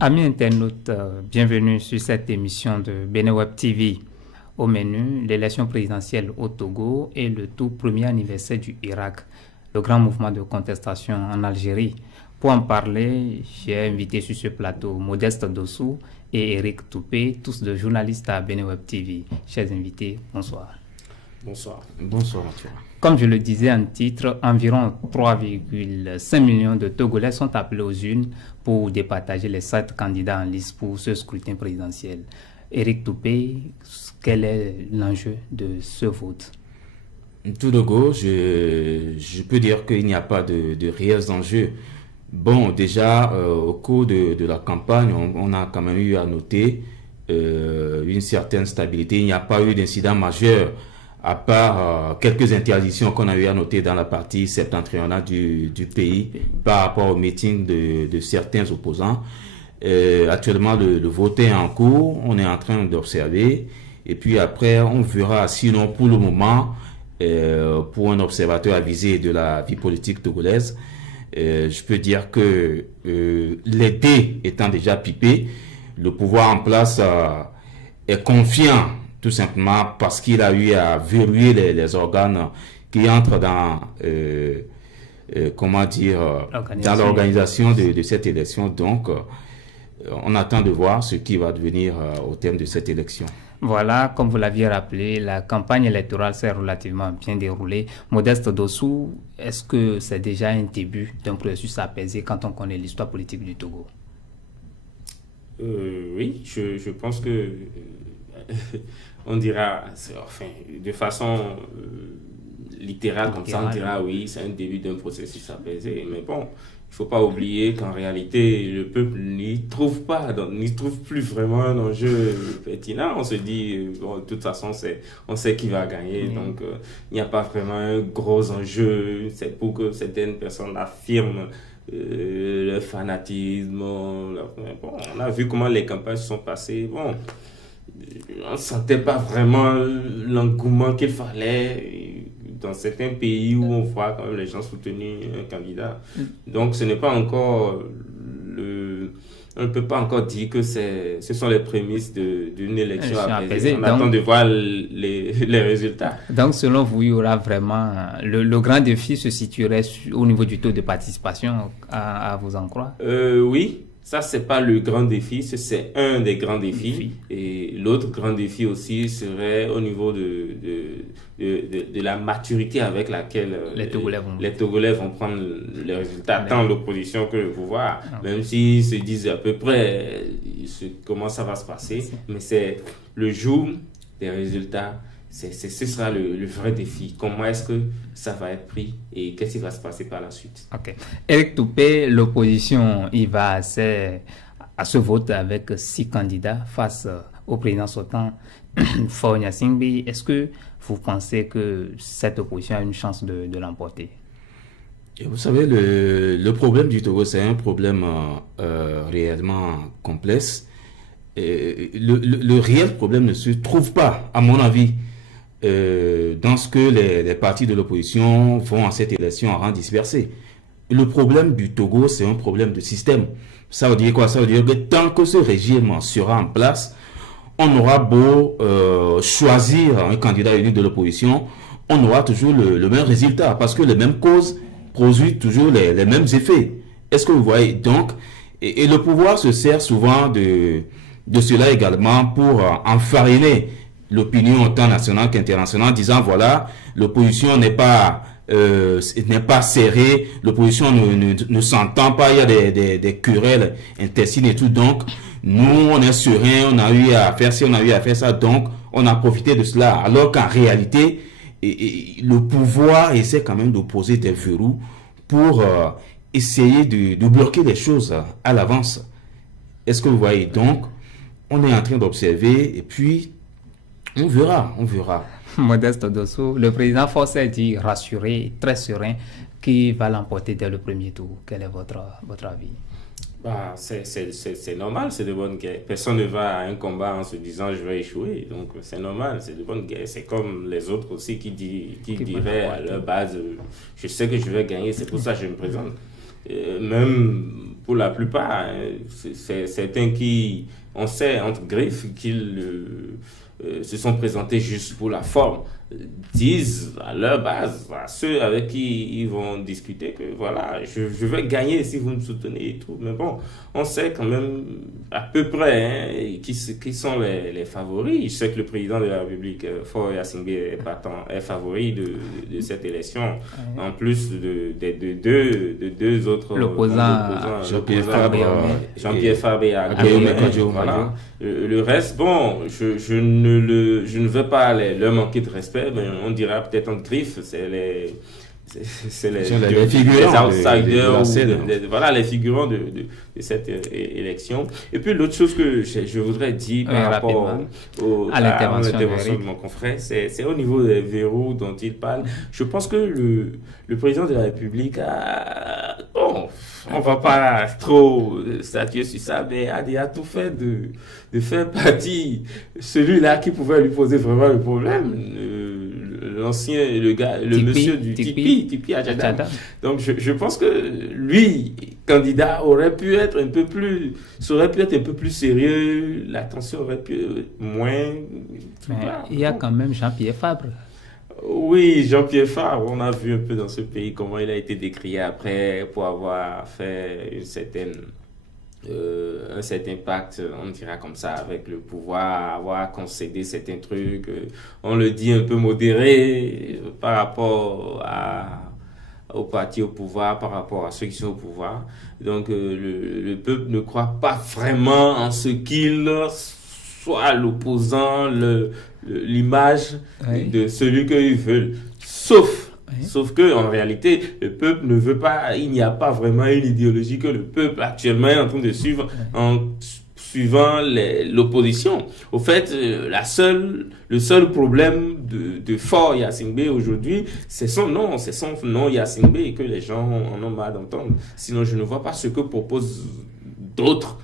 Amis internautes, bienvenue sur cette émission de Beneweb TV. Au menu, l'élection présidentielle au Togo et le tout premier anniversaire du Irak, le grand mouvement de contestation en Algérie. Pour en parler, j'ai invité sur ce plateau Modeste Dossou et Eric Toupé, tous deux journalistes à Beneweb TV. Chers invités, bonsoir. Bonsoir. Bonsoir, Mathieu. Comme je le disais en titre, environ 3,5 millions de Togolais sont appelés aux urnes pour départager les 7 candidats en liste pour ce scrutin présidentiel. Eric Toupé, quel est l'enjeu de ce vote? Tout de go, je peux dire qu'il n'y a pas de réels enjeux. Bon, déjà, au cours de la campagne, on a quand même eu à noter une certaine stabilité. Il n'y a pas eu d'incident majeur, à part quelques interdictions qu'on a eu à noter dans la partie septentrionale du pays par rapport au meeting de certains opposants. Actuellement, le vote est en cours, on est en train d'observer. Et puis après, on verra. Sinon, pour le moment, pour un observateur avisé de la vie politique togolaise, je peux dire que les dés étant déjà pipés, le pouvoir en place est confiant, tout simplement parce qu'il a eu à verrouiller les organes qui entrent dans, comment dire, dans l'organisation de cette élection. Donc, on attend de voir ce qui va devenir au terme de cette élection. Voilà, comme vous l'aviez rappelé, la campagne électorale s'est relativement bien déroulée. Modeste Dossou, est-ce que c'est déjà un début d'un processus apaisé quand on connaît l'histoire politique du Togo? Oui, je pense que on dira, enfin, de façon littérale comme ça, on dira oui, c'est un début d'un processus apaisé. Mais bon, il ne faut pas oublier qu'en réalité, le peuple n'y trouve plus vraiment un enjeu pertinent. On se dit, bon, de toute façon, on sait qui va gagner. Donc, il n'y a pas vraiment un gros enjeu. C'est pour que certaines personnes affirment le fanatisme. Bon, on a vu comment les campagnes se sont passées. Bon, on ne sentait pas vraiment l'engouement qu'il fallait dans certains pays où on voit quand même les gens soutenir un candidat. Donc ce n'est pas encore on ne peut pas encore dire que ce sont les prémices d'une élection apaisée. On attend de voir les résultats. Donc selon vous, il y aura vraiment le grand défi se situerait au niveau du taux de participation, à vous en croire? Oui. Ça, c'est pas le grand défi, c'est un des grands défis. Et l'autre grand défi aussi serait au niveau de la maturité avec laquelle les Togolais vont prendre les résultats, tant l'opposition que le pouvoir. Même s'ils se disent à peu près comment ça va se passer, mais c'est le jour des résultats. Ce sera le vrai défi. Comment est-ce que ça va être pris et qu'est-ce qui va se passer par la suite? Ok. Eric Toupé, l'opposition, il va à ce vote avec 6 candidats face au président sortant, Faure Gnassingbé. Est-ce que vous pensez que cette opposition a une chance de l'emporter? Et vous savez, le problème du Togo, c'est un problème réellement complexe. Et le réel problème ne se trouve pas, à mon avis, dans ce que les partis de l'opposition font en cette élection en rang dispersé. Le problème du Togo, c'est un problème de système. Ça veut dire quoi? Ça veut dire que tant que ce régime sera en place, on aura beau choisir un candidat élu de l'opposition, on aura toujours le même résultat, parce que les mêmes causes produisent toujours les mêmes effets. Est-ce que vous voyez? Donc, et le pouvoir se sert souvent de cela également pour enfariner l'opinion tant nationale qu'internationale, disant voilà, l'opposition n'est pas serrée, l'opposition ne s'entend pas, il y a des querelles intestines et tout, donc nous on est serein, on a eu à faire ci, on a eu à faire ça, donc on a profité de cela, alors qu'en réalité le pouvoir essaie quand même de poser des verrous pour essayer de bloquer les choses à l'avance. Est-ce que vous voyez? Donc on est en train d'observer et puis on verra. Modeste Dossou, le président Faure dit rassuré, très serein, qui va l'emporter dès le premier tour. Quel est votre avis? C'est normal, c'est de bonne guerre. Personne ne va à un combat en se disant je vais échouer. Donc c'est normal, c'est de bonne guerre. C'est comme les autres aussi qui diraient à leur base je sais que je vais gagner, c'est pour ça que je me présente. Même pour la plupart, hein, c'est certains qui, on sait entre griffes qu'ils se sont présentés juste pour la forme, disent à leur base, à ceux avec qui ils vont discuter, que voilà, je vais gagner si vous me soutenez et tout. Mais bon, on sait quand même à peu près hein, qui sont les favoris. Je sais que le président de la République, Faure Gnassingbé, est favori de cette élection, en plus de deux autres l'opposant Jean-Pierre Fabre et Aguilera. Voilà. Le reste, bon, je ne vais pas leur manquer de respect, mais on dira peut-être en griffe, c'est les figurants outsiders, voilà, les figurants de cette élection. Et puis l'autre chose que je voudrais dire par rapport à l'intervention de mon confrère, c'est au niveau des verrous dont il parle. Je pense que le président de la République a, bon, on va pas trop statuer sur ça, mais a tout fait de faire partie celui-là qui pouvait lui poser vraiment le problème. Le monsieur du Tipi Adjadam. Donc je pense que lui, candidat, ça aurait pu être un peu plus sérieux, l'attention aurait pu être moins. Il y a quand même Jean-Pierre Fabre. Oui, Jean-Pierre Fabre, on a vu un peu dans ce pays comment il a été décrié après pour avoir fait un certain pacte, on dira comme ça, avec le pouvoir, avoir concédé certains trucs, on le dit un peu modéré par rapport au parti au pouvoir, par rapport à ceux qui sont au pouvoir. Donc le peuple ne croit pas vraiment en ce qu'il soit l'opposant, l'image de celui qu'ils veulent. Sauf que en réalité, le peuple ne veut pas, il n'y a pas vraiment une idéologie que le peuple actuellement est en train de suivre en suivant l'opposition. Au fait, le seul problème de Faure Gnassingbé aujourd'hui, c'est son nom Gnassingbé que les gens en ont marre d'entendre. Sinon, je ne vois pas ce que propose d'autres.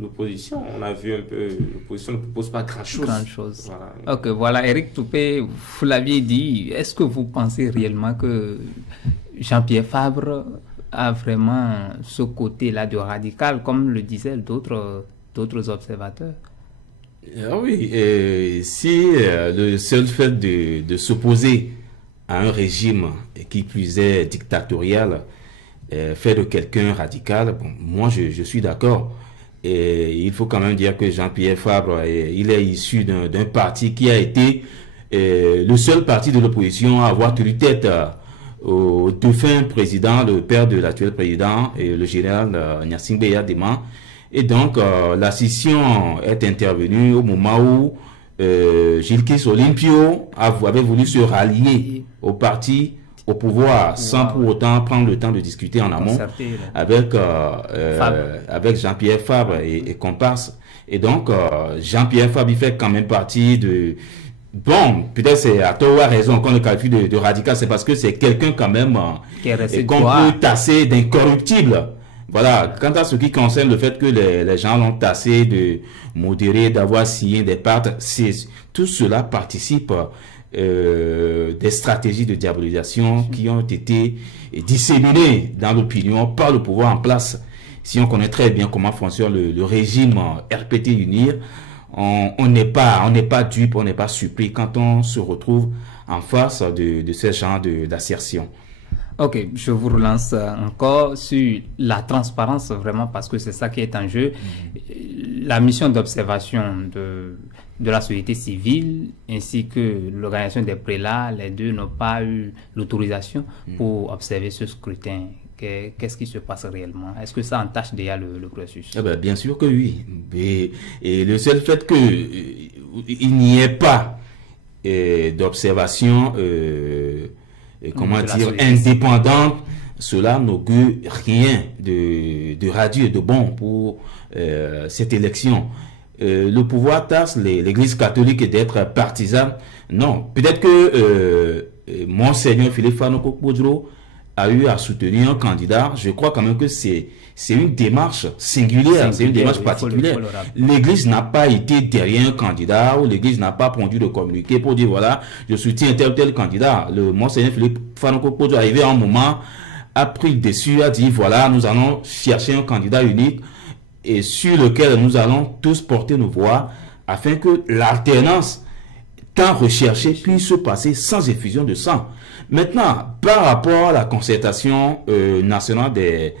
L'opposition, on a vu un peu, l'opposition ne propose pas grand-chose. Voilà. Ok, voilà, Éric Toupé, vous l'aviez dit, est-ce que vous pensez réellement que Jean-Pierre Fabre a vraiment ce côté-là de radical, comme le disaient d'autres observateurs? Oui, si le seul fait de s'opposer à un régime qui plus est dictatorial fait de quelqu'un radical, bon, moi je suis d'accord. Et il faut quand même dire que Jean-Pierre Fabre, il est issu d'un parti qui a été le seul parti de l'opposition à avoir tenu tête au défunt président, le père de l'actuel président, et le général Gnassingbé Eyadema. Et donc, la scission est intervenue au moment où Gilkis Olympio avait voulu se rallier au parti au pouvoir sans pour autant prendre le temps de discuter en amont avec Jean-Pierre Fabre et comparse. Et donc, Jean-Pierre Fabre, il fait quand même partie de... Bon, peut-être c'est à tort ou à raison qu'on le qualifie de radical, c'est parce que c'est quelqu'un quand même qu'on peut tasser d'incorruptible. Voilà, quant à ce qui concerne le fait que les gens l'ont tassé de modéré, d'avoir signé des pactes, tout cela participe des stratégies de diabolisation qui ont été disséminées dans l'opinion par le pouvoir en place. Si on connaît très bien comment fonctionne le régime RPT UNIR, on n'est pas dupe, on n'est pas surpris quand on se retrouve en face de ce genre d'assertion. Ok, je vous relance encore sur la transparence vraiment parce que c'est ça qui est en jeu. La mission d'observation de la société civile ainsi que l'organisation des prélats, les deux n'ont pas eu l'autorisation pour observer ce scrutin. Qu'est-ce qui se passe réellement? Est-ce que ça entache déjà le processus? Eh ben, bien sûr que oui. Et le seul fait qu'il n'y ait pas d'observation comment dire, indépendante, cela n'augure rien de radieux et de bon pour cette élection. Le pouvoir tasse l'Église catholique d'être partisane. Non, peut-être que Monseigneur Philippe Fanoko-Podro a eu à soutenir un candidat. Je crois quand même que c'est une démarche singulière, c'est une démarche particulière. L'Église n'a pas été derrière un candidat ou l'Église n'a pas pondu de communiqué pour dire voilà, je soutiens tel ou tel candidat. Le Monseigneur Philippe Fanoko-Podro est arrivé à un moment a pris le dessus, a dit voilà, nous allons chercher un candidat unique et sur lequel nous allons tous porter nos voix afin que l'alternance tant recherchée puisse se passer sans effusion de sang. Maintenant, par rapport à la concertation nationale de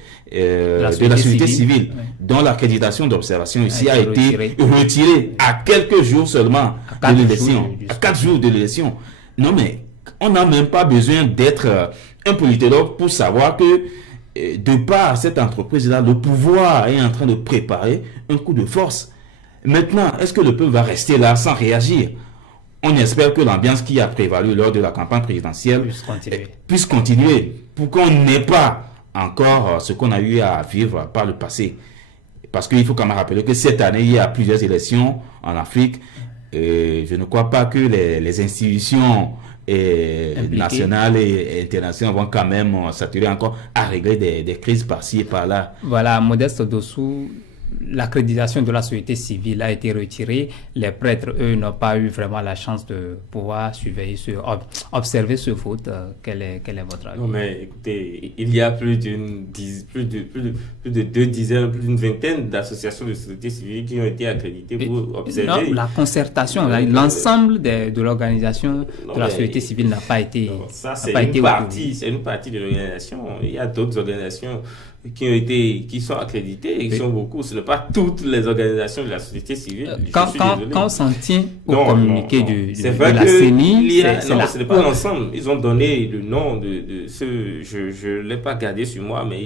la société civile, dont l'accréditation d'observation ici a été retirée à quelques jours seulement de l'élection, à 4 jours de l'élection. Non mais, on n'a même pas besoin d'être un politologue pour savoir que de par cette entreprise-là, le pouvoir est en train de préparer un coup de force. Maintenant, est-ce que le peuple va rester là sans réagir? On espère que l'ambiance qui a prévalu lors de la campagne présidentielle puisse continuer pour qu'on n'ait pas encore ce qu'on a eu à vivre par le passé. Parce qu'il faut quand même rappeler que cette année, il y a plusieurs élections en Afrique. Et je ne crois pas que les institutions nationales et internationales vont quand même s'attirer encore à régler des crises par-ci et par-là. Voilà, Modeste Dossou, l'accréditation de la société civile a été retirée. Les prêtres, eux, n'ont pas eu vraiment la chance de pouvoir surveiller, observer ce vote. Quel est votre avis? Non, mais écoutez, il y a plus de 2 dizaines, plus d'une vingtaine d'associations de société civile qui ont été accréditées pour observer. Non, la concertation, l'ensemble de l'organisation de la société civile n'a pas été. Ça, c'est une partie de l'organisation. Il y a d'autres organisations qui sont accréditées et qui sont beaucoup. Ce n'est pas toutes les organisations de la société civile. Quand on s'en tient au communiqué de la CENI, ce n'est pas l'ensemble. Ils ont donné le nom de ce, je ne l'ai pas gardé sur moi, mais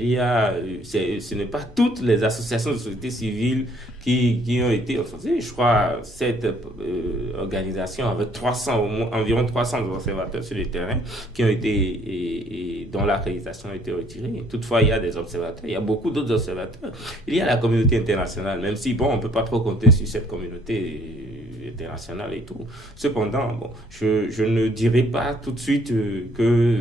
ce n'est pas toutes les associations de société civile qui ont été offensées. Je crois cette organisation avec environ 300 observateurs sur le terrain qui ont été dont l'accréditation a été retirée. Toutefois, il y a des observateurs, il y a beaucoup d'autres observateurs. Il y a la communauté internationale, même si bon, on peut pas trop compter sur cette communauté internationale et tout. Cependant, bon, je ne dirais pas tout de suite que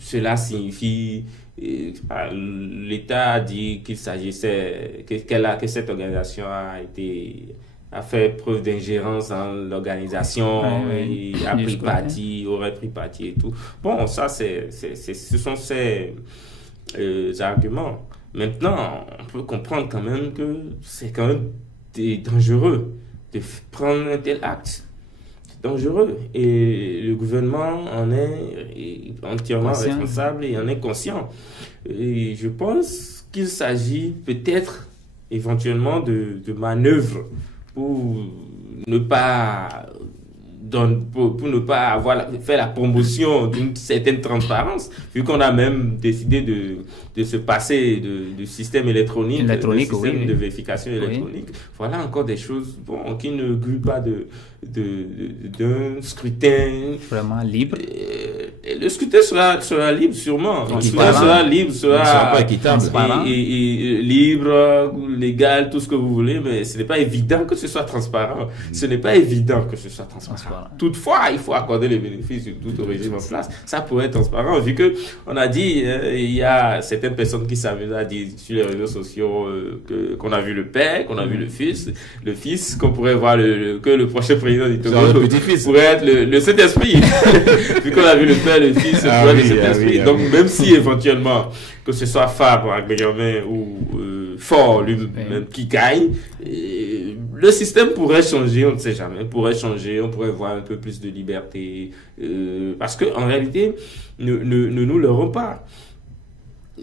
cela signifie. L'État a dit qu'il s'agissait que cette organisation a fait preuve d'ingérence dans l'organisation, et a pris parti, aurait pris parti et tout. Bon, ça ce sont ces arguments. Maintenant, on peut comprendre quand même que c'est quand même dangereux de prendre un tel acte. Dangereux, et le gouvernement en est entièrement responsable et en est conscient. Et je pense qu'il s'agit peut-être éventuellement de manœuvres pour ne pas faire la promotion d'une certaine transparence, vu qu'on a même décidé de se passer du système électronique système de vérification électronique. Voilà encore des choses qui ne augurent pas d'un scrutin vraiment libre. Le scrutin sera libre sûrement. Le scrutin sera libre, sera pas équitable, et libre, légal, tout ce que vous voulez, mais ce n'est pas évident que ce soit transparent. Ce n'est pas évident que ce soit transparent. Toutefois, il faut accorder les bénéfices du tout au régime en place. Ça pourrait être transparent, vu que on a dit, il y a certaines personnes qui s'amusent à dire sur les réseaux sociaux qu'on a vu le père, qu'on a vu le fils, qu'on pourrait voir que le prochain président du Togo pourrait être le Saint-Esprit. Vu qu'on a vu le père, le fils, pourrait être le Saint-Esprit. Donc, même si éventuellement, que ce soit Fabre, Agbegamin ou Fort lui-même qui gagne, le système pourrait changer, on ne sait jamais, pourrait changer, on pourrait voir un peu plus de liberté, parce que en réalité, ne nous leurrons pas.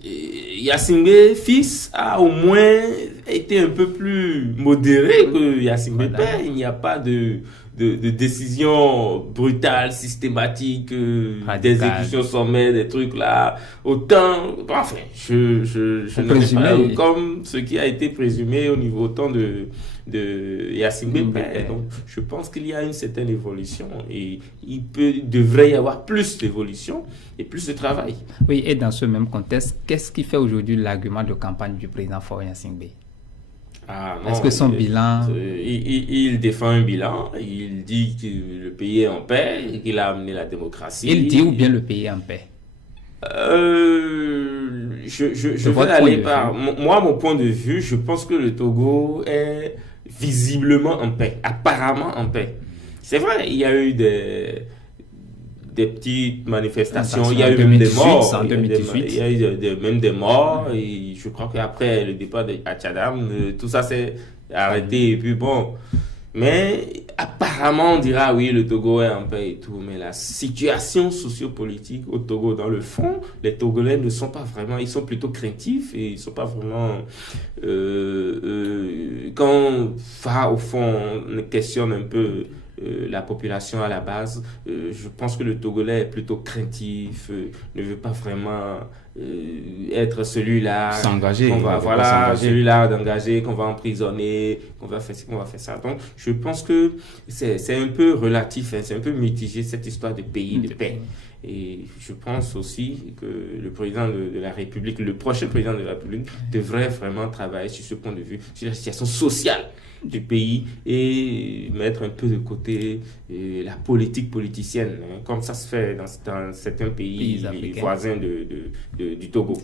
Yassingbe fils a au moins été un peu plus modéré que Yassingbe père. Il n'y a pas de décision brutale, systématique, d'exécution sommaire, des trucs là. Autant, enfin, je ne sais pas, comme ce qui a été présumé au niveau autant de Yassingbe père. Donc, je pense qu'il y a une certaine évolution et il devrait y avoir plus d'évolution et plus de travail. Oui, et dans ce même contexte, qu'est-ce qui fait aujourd'hui l'argument de campagne du président Faure Yassingbe? Est-ce que son bilan... Il défend un bilan, il dit que le pays est en paix, qu'il a amené la démocratie. Il dit ou bien le pays est en paix? Je vais aller par... Moi, mon point de vue, je pense que le Togo est visiblement en paix, apparemment en paix. C'est vrai, il y a eu des petites manifestations. Il y en a eu même des 2018, morts. en 2018. Il y a eu même des morts. Et je crois qu'après le départ de Atchadam, tout ça s'est arrêté. Et puis bon. Mais apparemment, on dira oui, le Togo est en paix et tout. Mais la situation sociopolitique au Togo, dans le fond, les Togolais ne sont pas vraiment, ils sont plutôt craintifs et ils sont pas vraiment. Quand on va au fond, on questionne un peu la population à la base, je pense que le Togolais est plutôt craintif, ne veut pas vraiment être celui-là, s'engager, voilà, celui-là d'engager, qu'on va emprisonner, qu'on va faire ci, qu'on va faire ça. Donc, je pense que c'est un peu relatif, hein, c'est un peu mitigé cette histoire de pays de paix. Et je pense aussi que le président de la République, le prochain président de la République, devrait vraiment travailler sur ce point de vue, sur la situation sociale du pays et mettre un peu de côté la politique politicienne, hein, comme ça se fait dans certains pays voisins du Togo.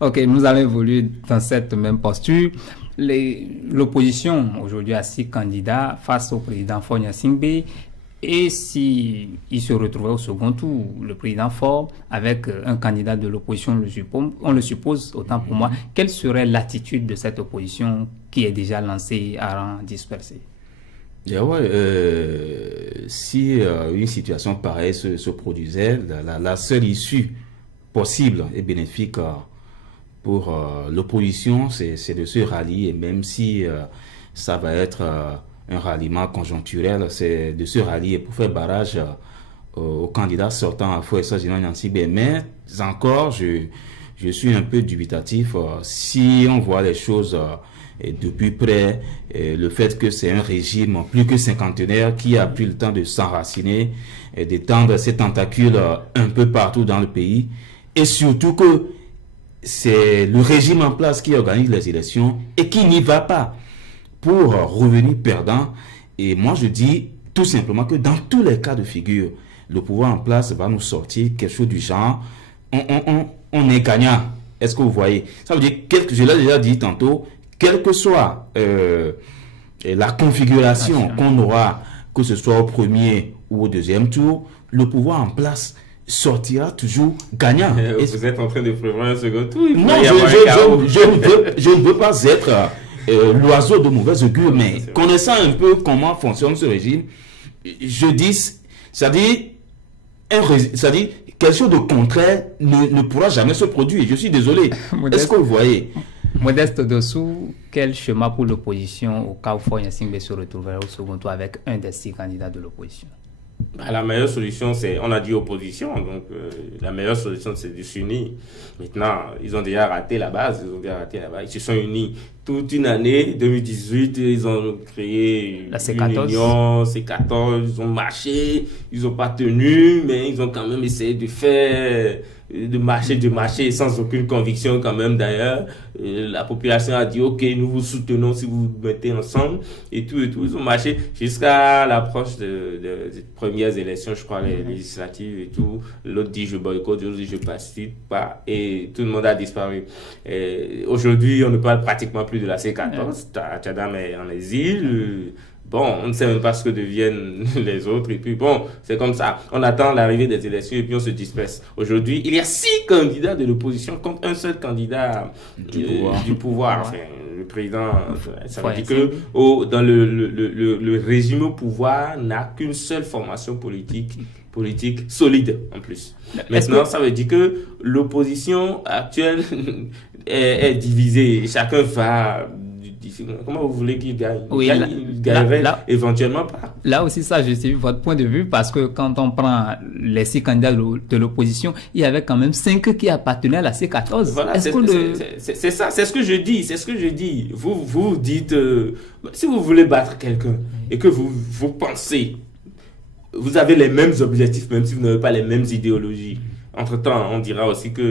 Ok, nous allons évoluer dans cette même posture. L'opposition aujourd'hui a 6 candidats face au président Faure Gnassingbé. Et si il se retrouvait au second tour, le président Faure, avec un candidat de l'opposition, on le suppose, autant pour moi, quelle serait l'attitude de cette opposition qui est déjà lancée à rang dispersé? Si une situation pareille se produisait, la seule issue possible et bénéfique pour l'opposition, c'est de se rallier, même si ça va être un ralliement conjoncturel, c'est de se rallier pour faire barrage aux candidats sortant à Faure Gnassingbé. Mais encore, je suis un peu dubitatif. Si on voit les choses depuis près, le fait que c'est un régime plus que cinquantenaire qui a pris le temps de s'enraciner et d'étendre ses tentacules un peu partout dans le pays, et surtout que c'est le régime en place qui organise les élections et qui n'y va pas pour revenir perdant. Et moi je dis tout simplement que dans tous les cas de figure, le pouvoir en place va nous sortir quelque chose du genre on est gagnant. Est-ce que vous voyez? Ça veut dire, je l'ai déjà dit tantôt, quelle que soit la configuration qu'on aura, que ce soit au premier ou au deuxième tour, le pouvoir en place sortira toujours gagnant. Vous êtes en train de prévoir un second tour? Non, je ne veux pas être l'oiseau de mauvaise augure, mais connaissant un peu comment fonctionne ce régime, je dis, c'est-à-dire quelque chose de contraire ne pourra jamais se produire. Je suis désolé. Est-ce que vous voyez? Modeste Dessous, quel chemin pour l'opposition au cas où Faure Gnassingbé se retrouverait au second tour avec un des 6 candidats de l'opposition? La meilleure solution, c'est, on a dit opposition, donc la meilleure solution, c'est de s'unir. Maintenant, ils ont déjà raté la base, ils se sont unis toute une année, 2018, ils ont créé la C14. Une union, C14, ils ont marché, ils n'ont pas tenu, mais ils ont quand même essayé de marcher sans aucune conviction quand même d'ailleurs. La population a dit ok, nous vous soutenons si vous vous mettez ensemble et tout, ils ont marché jusqu'à l'approche des premières élections, je crois les législatives et tout. L'autre dit je boycotte, l'autre dit je participe pas et tout le monde a disparu. Aujourd'hui on ne parle pratiquement plus de la C14, Atchadam est en exil. Bon, on ne sait même pas ce que deviennent les autres. Et puis bon, c'est comme ça. On attend l'arrivée des élections et puis on se disperse. Aujourd'hui, il y a 6 candidats de l'opposition contre un seul candidat du pouvoir. Enfin, le président, ça veut dire que dans le régime au pouvoir n'a qu'une seule formation politique solide en plus. Maintenant, ça veut dire que l'opposition actuelle est divisée. Chacun va... Comment vous voulez qu'il gagne? Oui, il gagnerait éventuellement pas. Là aussi, ça justifie votre point de vue parce que quand on prend les 6 candidats de l'opposition, il y avait quand même 5 qui appartenaient à la C14. Voilà, c'est ça, c'est ce que je dis, Vous dites, si vous voulez battre quelqu'un et que vous pensez, vous avez les mêmes objectifs, même si vous n'avez pas les mêmes idéologies. Entre-temps, on dira aussi que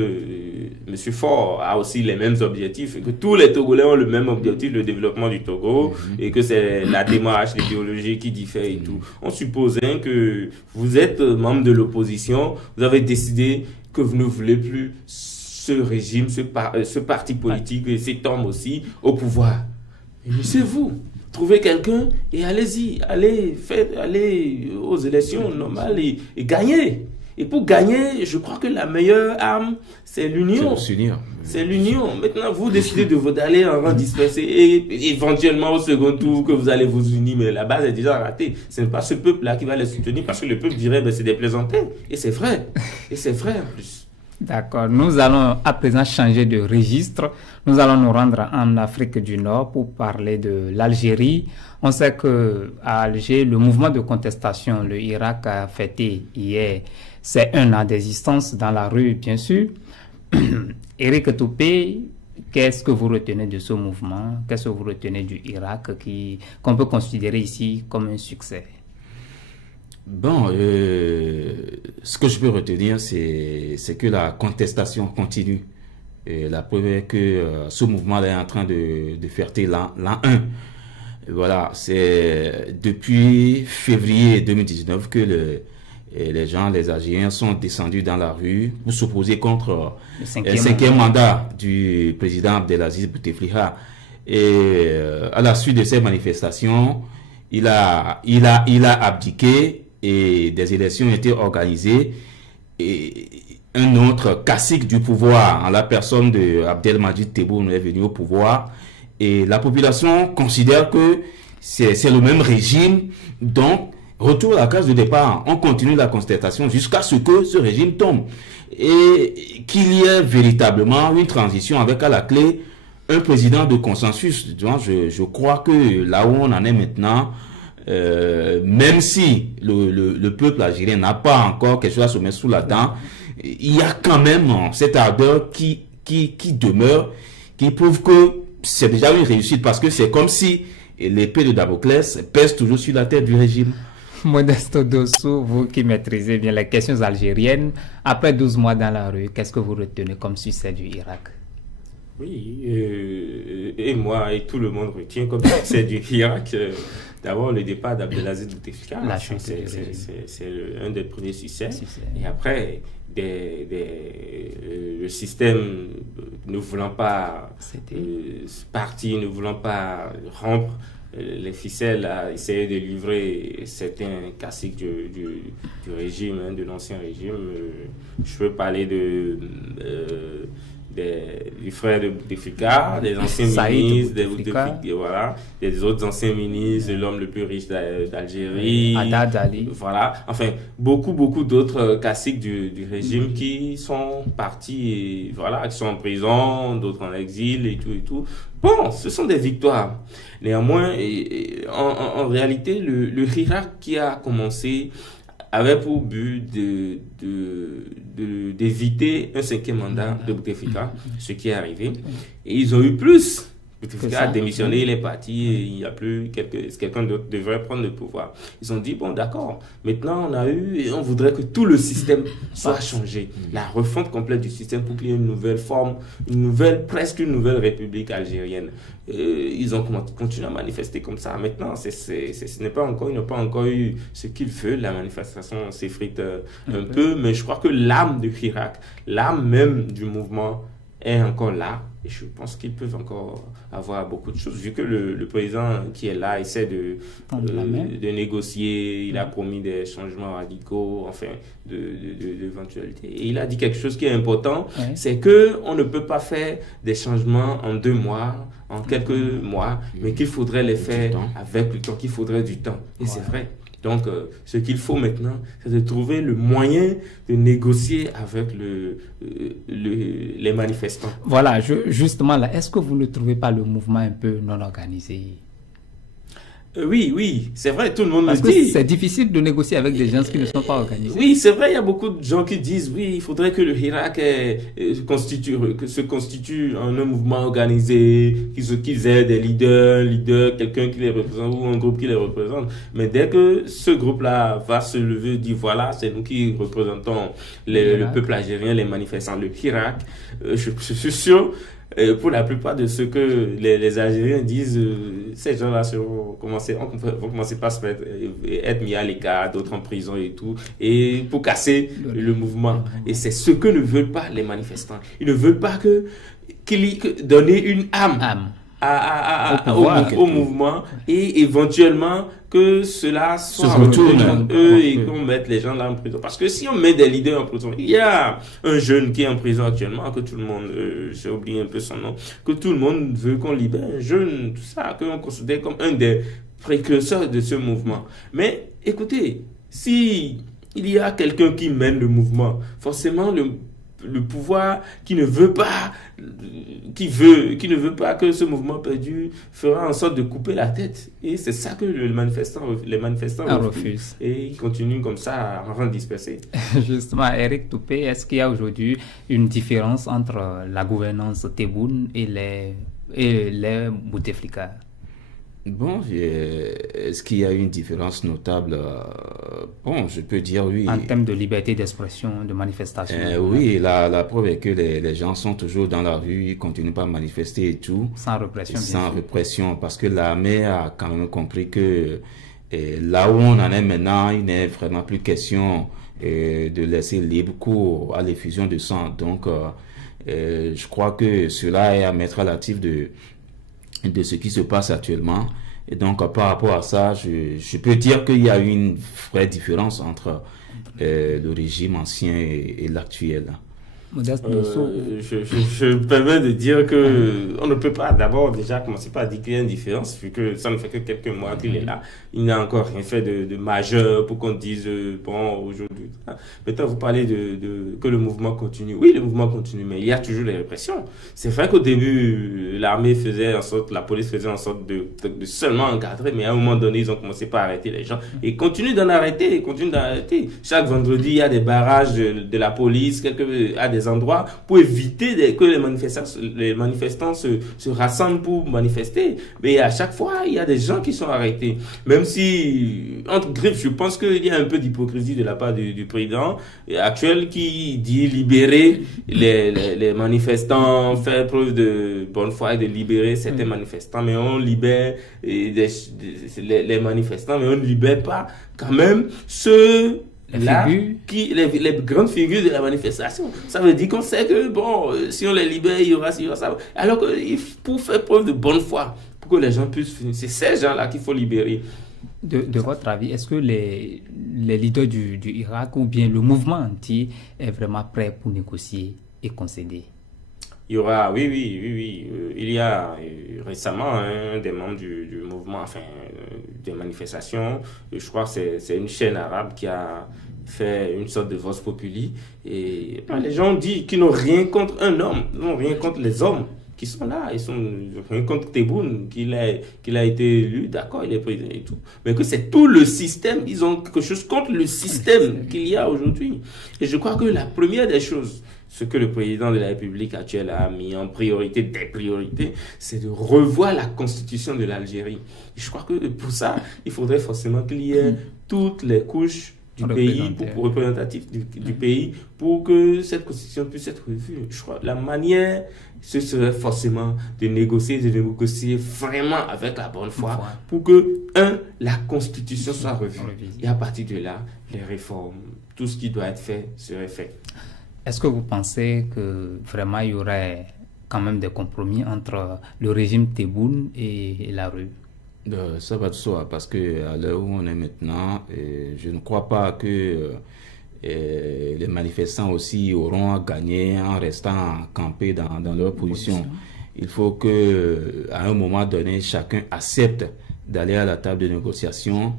M. Faure a aussi les mêmes objectifs et que tous les Togolais ont le même objectif, le développement du Togo, et que c'est la démarche, l'idéologie qui diffère et tout. On suppose que vous êtes membre de l'opposition, vous avez décidé que vous ne voulez plus ce régime, ce parti politique et cet homme aussi au pouvoir. C'est vous. Trouvez quelqu'un et allez-y, allez aux élections normales et gagnez. Et pour gagner, je crois que la meilleure arme, c'est l'union. C'est l'union. Maintenant, vous décidez d'aller en rang dispersé et éventuellement au second tour que vous allez vous unir, mais la base est déjà ratée. Ce n'est pas ce peuple-là qui va les soutenir parce que le peuple dirait, ben, c'est des plaisanteries. Et c'est vrai. Et c'est vrai en plus. D'accord. Nous allons à présent changer de registre. Nous allons nous rendre en Afrique du Nord pour parler de l'Algérie. On sait que à Alger, le mouvement de contestation, le Hirak, a fêté hier ses 1 an d'existence dans la rue, bien sûr. Éric Toupé, qu'est-ce que vous retenez de ce mouvement? Qu'est-ce que vous retenez du Hirak qu'on peut considérer ici comme un succès? Bon, ce que je peux retenir, c'est que la contestation continue. Et la preuve est que ce mouvement-là est en train de fêter l'an 1. Voilà, c'est depuis février 2019 que les gens, les Algériens sont descendus dans la rue pour s'opposer contre le cinquième mandat du président Abdelaziz Bouteflika. Et à la suite de ces manifestations, il a abdiqué et des élections ont été organisées. Et un autre cacique du pouvoir, en la personne de Abdelmadjid Tebboune, est venu au pouvoir. Et la population considère que c'est le même régime. Donc, retour à la case de départ. On continue la contestation jusqu'à ce que ce régime tombe. Et qu'il y ait véritablement une transition avec à la clé un président de consensus. Donc, je crois que là où on en est maintenant, même si le peuple algérien n'a pas encore quelque chose à se mettre sous la dent, il y a quand même cette ardeur qui demeure, qui prouve que c'est déjà une réussite, parce que c'est comme si l'épée de Damoclès pèse toujours sur la tête du régime. Modeste Dossou, vous qui maîtrisez bien les questions algériennes, après 12 mois dans la rue, qu'est-ce que vous retenez comme succès du Hirak? Oui, et moi et tout le monde retient comme succès du Hirak. D'abord, le départ d'Abdelaziz Bouteflika, c'est un des premiers succès. Et après, le système ne voulant pas partir, ne voulant pas rompre les ficelles, a essayé de livrer certains caciques du régime, de l'ancien régime. Je peux parler du frère de Bouteflika, des anciens ministres, des autres anciens ministres, de l'homme le plus riche d'Algérie, Haddad Ali. Voilà, enfin, beaucoup d'autres caciques du régime qui sont partis, et, voilà, qui sont en prison, d'autres en exil et tout. Bon, ce sont des victoires. Néanmoins, en réalité, le Hirak qui a commencé avait pour but d'éviter un 5e mandat de Bouteflika, ce qui est arrivé. Et ils ont eu plus. Bouteflika a démissionné, il est parti, et il n'y a plus quelqu'un d'autre devrait prendre le pouvoir. Ils ont dit, bon d'accord, maintenant on a eu, et on voudrait que tout le système soit changé. La refonte complète du système pour qu'il y ait une nouvelle forme, presque une nouvelle république algérienne. Ils ont continué à manifester comme ça. Maintenant, ils n'ont pas encore eu ce qu'il veut. La manifestation s'effrite un peu, mais je crois que l'âme du Hirak, l'âme même du mouvement est encore là. Et je pense qu'ils peuvent encore avoir beaucoup de choses, vu que le président qui est là essaie de négocier, il a promis des changements radicaux, enfin, d'éventualités. Et il a dit quelque chose qui est important, c'est qu'on ne peut pas faire des changements en 2 mois, en quelques mois, mais qu'il faudrait les faire avec le temps, qu'il faudrait du temps. Et c'est vrai. Donc, ce qu'il faut maintenant, c'est de trouver le moyen de négocier avec les manifestants. Voilà, justement là, est-ce que vous ne trouvez pas le mouvement un peu non organisé? Oui, c'est vrai, tout le monde Parce le dit. Que c'est difficile de négocier avec des gens qui ne sont pas organisés. Oui, c'est vrai, il y a beaucoup de gens qui disent, oui, il faudrait que le Hirak se constitue en un mouvement organisé, qu'ils aient des leaders, quelqu'un qui les représente ou un groupe qui les représente. Mais dès que ce groupe-là va se lever et dire, voilà, c'est nous qui représentons le peuple algérien, les manifestants, le Hirak, je suis sûr. Pour la plupart de ce que les Algériens disent, ces gens-là vont commencer par être mis à l'écart, d'autres en prison et tout, et pour casser le mouvement. Et c'est ce que ne veulent pas les manifestants. Ils ne veulent pas donner une âme au mouvement et éventuellement que cela soit retourne eux et qu'on mette les gens là en prison. Parce que si on met des leaders en prison, il y a un jeune qui est en prison actuellement, que tout le monde, j'ai oublié un peu son nom, que tout le monde veut qu'on libère, un jeune, tout ça, qu'on considère comme un des précurseurs de ce mouvement. Mais écoutez, si il y a quelqu'un qui mène le mouvement, forcément le pouvoir qui ne veut pas que ce mouvement perdure fera en sorte de couper la tête. Et c'est ça que les manifestants refusent. Et ils continuent comme ça à en disperser. Justement, Eric Toupé, est-ce qu'il y a aujourd'hui une différence entre la gouvernance Tebboune et les Bouteflika? Bon, est-ce qu'il y a une différence notable? Bon, je peux dire oui. En termes de liberté d'expression, de manifestation. Oui, la preuve est que les gens sont toujours dans la rue, ils continuent pas à manifester et tout. Sans répression. Sans répression, parce que l'armée a quand même compris que là où on en est maintenant, il n'est vraiment plus question de laisser libre cours à l'effusion de sang. Donc, je crois que cela est à mettre à l'actif de ce qui se passe actuellement. Et donc, par rapport à ça, je peux dire qu'il y a une vraie différence entre le régime ancien et l'actuel. Je me permets de dire que on ne peut pas d'abord déjà commencer par dire qu'il y a une différence, vu que ça ne fait que quelques mois qu'il est là. Il n'a encore rien fait de majeur pour qu'on dise bon, aujourd'hui. Maintenant, vous parlez que le mouvement continue. Oui, le mouvement continue, mais il y a toujours les répressions. C'est vrai qu'au début, l'armée faisait en sorte, la police faisait en sorte de seulement encadrer, mais à un moment donné, ils ont commencé par arrêter les gens et continuent d'en arrêter, Chaque vendredi, il y a des barrages de la police, à des endroits pour éviter que les manifestants se rassemblent pour manifester. Mais à chaque fois, il y a des gens qui sont arrêtés. Même si, entre griffes, je pense qu'il y a un peu d'hypocrisie de la part du président actuel qui dit libérer les manifestants, faire preuve de bonne foi et de libérer certains manifestants. Mais on libère les manifestants, mais on ne libère pas quand même ceux les grandes figures de la manifestation. Ça veut dire qu'on sait que bon, si on les libère, il y aura ça. Alors que pour faire preuve de bonne foi, pour que les gens puissent finir, c'est ces gens-là qu'il faut libérer. De votre avis, est-ce que les leaders du Irak ou bien le mouvement anti est vraiment prêt pour négocier et concéder? Il y aura, oui. Il y a récemment un des membres du mouvement, des manifestations, je crois que c'est une chaîne arabe qui a fait une sorte de vox populi. Et les gens disent qu'ils n'ont rien contre un homme, ils n'ont rien contre les hommes qui sont là. Ils sont rien contre Tebboune, qu'il a été élu, d'accord, il est président et tout. Mais que c'est tout le système, ils ont quelque chose contre le système qu'il y a aujourd'hui. Et je crois que la première des choses, ce que le président de la République actuelle a mis en priorité des priorités, c'est de revoir la constitution de l'Algérie. Je crois que pour ça, il faudrait forcément qu'il y ait toutes les couches du pays, représentatives du pays, pour que cette constitution puisse être revue. Je crois que la manière, ce serait forcément de négocier vraiment avec la bonne foi, pour que, la constitution soit revue. Et à partir de là, les réformes, tout ce qui doit être fait serait fait. Est-ce que vous pensez que vraiment il y aurait quand même des compromis entre le régime Tebboune et la rue? Ça va de soi, parce que à l'heure où on est maintenant, je ne crois pas que les manifestants aussi auront à gagner en restant campés dans leur position. Il faut que, à un moment donné, chacun accepte d'aller à la table de négociation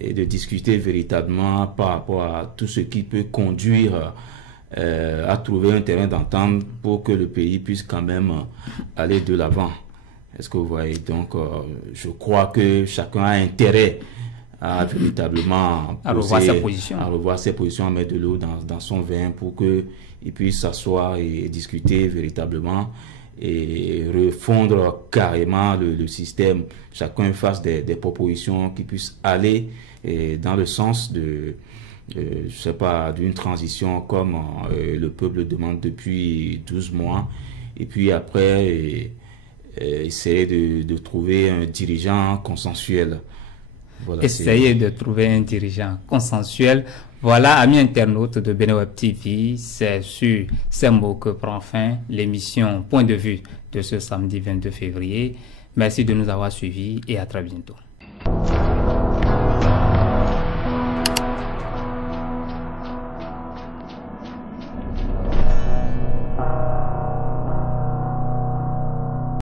et de discuter véritablement par rapport à tout ce qui peut conduire à trouver un terrain d'entente pour que le pays puisse quand même aller de l'avant. Est-ce que vous voyez? Donc, je crois que chacun a intérêt à véritablement revoir ses positions, à mettre de l'eau dans son vin pour qu'il puisse s'asseoir et discuter véritablement et refondre carrément le système. Chacun fasse des propositions qui puissent aller dans le sens de je sais pas, d'une transition comme le peuple demande depuis 12 mois. Et puis après, essayer de trouver un dirigeant consensuel. Voilà, essayer de trouver un dirigeant consensuel. Voilà, amis internautes de BeneWeb TV, c'est sur ces mots que prend fin l'émission Point de vue de ce samedi 22 février. Merci de nous avoir suivis et à très bientôt.